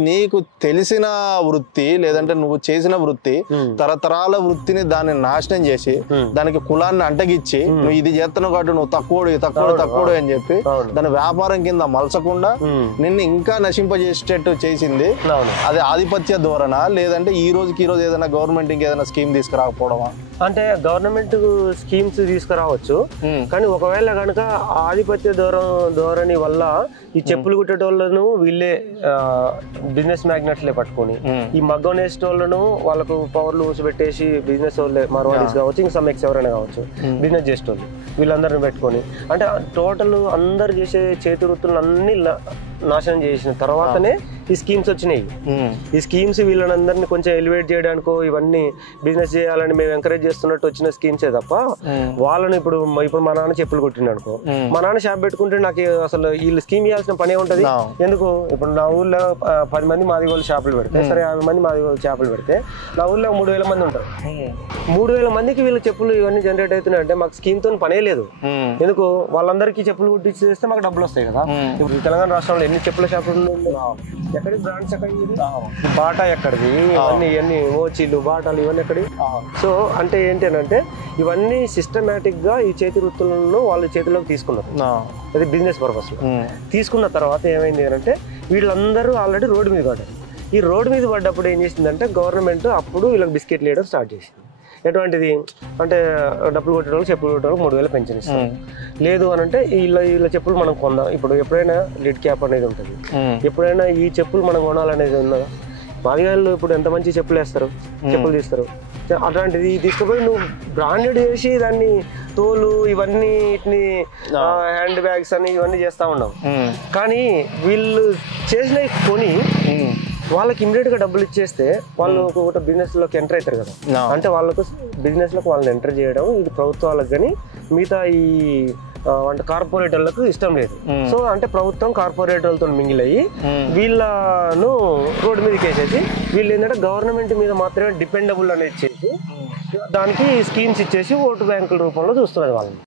నీకు తెలిసిన వృత్తి లేదంటే నువ్వు చేసిన వృత్తి తరతరాల వృత్తిని దాన్ని నాశనం చేసి దానికి కులాన్ని అంటగిచ్చి నువ్వు ఇది చేస్తున్నావు కాబట్టి నువ్వు తక్కువ అని చెప్పి దాని వ్యాపారం కింద మలసకుండా నిన్ను ఇంకా నశింపజేసేటట్టు చేసింది అది ఆధిపత్య ధోరణ లేదంటే ఈ రోజుకి ఏదైనా గవర్నమెంట్ ఇంకేదైనా స్కీమ్ తీసుకురాకపోవడమా? అంటే గవర్నమెంట్ స్కీమ్స్ తీసుకురావచ్చు, కానీ ఒకవేళ కనుక ఆధిపత్య ధోరణి వల్ల ఈ చెప్పులు కుట్టేటోళ్ళను వీళ్ళే బిజినెస్ మ్యాగ్నెట్స్లే పట్టుకొని ఈ మగ్గం వేసేటోళ్ళను వాళ్ళకు పవర్లు ఊసిపెట్టేసి బిజినెస్ వాళ్ళే మార్వాడీస్ కావచ్చు, ఇంకా సమ్మెక్స్ ఎవరైనా కావచ్చు బిజినెస్ చేసేటోళ్ళు వీళ్ళందరిని పెట్టుకొని అంటే టోటల్ అందరు చేసే చేతి వృత్తులను అన్ని నాశనం చేసిన తర్వాతనే ఈ స్కీమ్స్ వచ్చినాయి. ఈ స్కీమ్స్ వీళ్ళందరినీ కొంచెం ఎలివేట్ చేయడానికో ఇవన్నీ బిజినెస్ చేయాలని మేము ఎంకరేజ్ చేస్తున్నట్టు వచ్చిన స్కీమ్సే తప్ప వాళ్ళని ఇప్పుడు మా నాన్న చెప్పులు కొట్టిండు అనుకో, మా నాన్న షాప్ పెట్టుకుంటే నాకు అసలు వీళ్ళు స్కీమ్ ఇవ్వాల్సిన పనే ఉంటది. ఎందుకు ఇప్పుడు నా ఊర్లో 10 మంది మాదిగోళ్ళు షాపులు పెడితే సరే 50 మంది మాదిగోళ్ళు షాపులు పెడితే నా ఊర్లో 3000 మంది ఉంటారు. 3000 మందికి వీళ్ళ చెప్పులు ఇవన్నీ జనరేట్ అవుతున్నాయి అంటే మాకు స్కీమ్ తో పనే లేదు. ఎందుకు వాళ్ళందరికీ చెప్పులు కుట్టించి చేస్తే మాకు డబ్బులు వస్తాయి కదా. ఇప్పుడు తెలంగాణ రాష్ట్రంలో ఎన్ని చెప్పుల షాపులు ఎక్కడి బ్రాండ్స్ ఎక్కడి బాటా ఎక్కడిది ఇవన్నీ మోచీలు బాటాలు ఇవన్నీ ఎక్కడి. సో అంటే ఏంటి అంటే ఇవన్నీ సిస్టమేటిక్ గా ఈ చేతి వృత్తులను వాళ్ళ చేతిలోకి తీసుకున్నారు. అది బిజినెస్ పర్పస్ లో తీసుకున్న తర్వాత ఏమైంది అంటే వీళ్ళందరూ ఆల్రెడీ రోడ్డు మీద పడ్డారు. ఈ రోడ్డు మీద పడ్డప్పుడు ఏం చేసిందంటే గవర్నమెంట్ అప్పుడు వీళ్ళకి బిస్కెట్లు వేయడం స్టార్ట్ చేసింది. ఎటువంటిది అంటే డబ్బులు కొట్టేవాళ్ళు చెప్పులు కొట్టేవాళ్ళు 3000 పెన్షన్ ఇస్తారు. లేదు అని అంటే వీళ్ళ చెప్పులు మనం కొందాం. ఇప్పుడు ఎప్పుడైనా లిడ్ క్యాప్ అనేది ఉంటుంది, ఎప్పుడైనా ఈ చెప్పులు మనం కొనాలనేది ఉన్నదా? మాదిగాళ్ళు ఇప్పుడు ఎంత మంచి చెప్పులు వేస్తారు, చెప్పులు తీస్తారు. అట్లాంటిది తీసుకుపోయి నువ్వు బ్రాండెడ్ చేసి దాన్ని తోలు ఇవన్నీ వీటిని హ్యాండ్ బ్యాగ్స్ అని ఇవన్నీ చేస్తా ఉన్నావు. కానీ వీళ్ళు చేసినవి కొని వాళ్ళకి ఇమ్మీడియట్ గా డబ్బులు ఇచ్చేస్తే వాళ్ళు ఒక బిజినెస్ లోకి ఎంటర్ అవుతారు కదా. అంటే వాళ్ళకు బిజినెస్ లోకి వాళ్ళని ఎంటర్ చేయడం ఇది ప్రభుత్వాలకు కానీ మిగతా ఈ అంటే కార్పొరేటర్లకు ఇష్టం లేదు. సో అంటే ప్రభుత్వం కార్పొరేటర్లతో మింగిల్ అయ్యి వీళ్ళను రోడ్డు మీదకి వేసేసి వీళ్ళు ఏంటంటే గవర్నమెంట్ మీద మాత్రమే డిపెండబుల్ అనేది చేసి దానికి స్కీమ్స్ ఇచ్చేసి ఓటు బ్యాంకుల రూపంలో చూస్తున్నారు వాళ్ళని.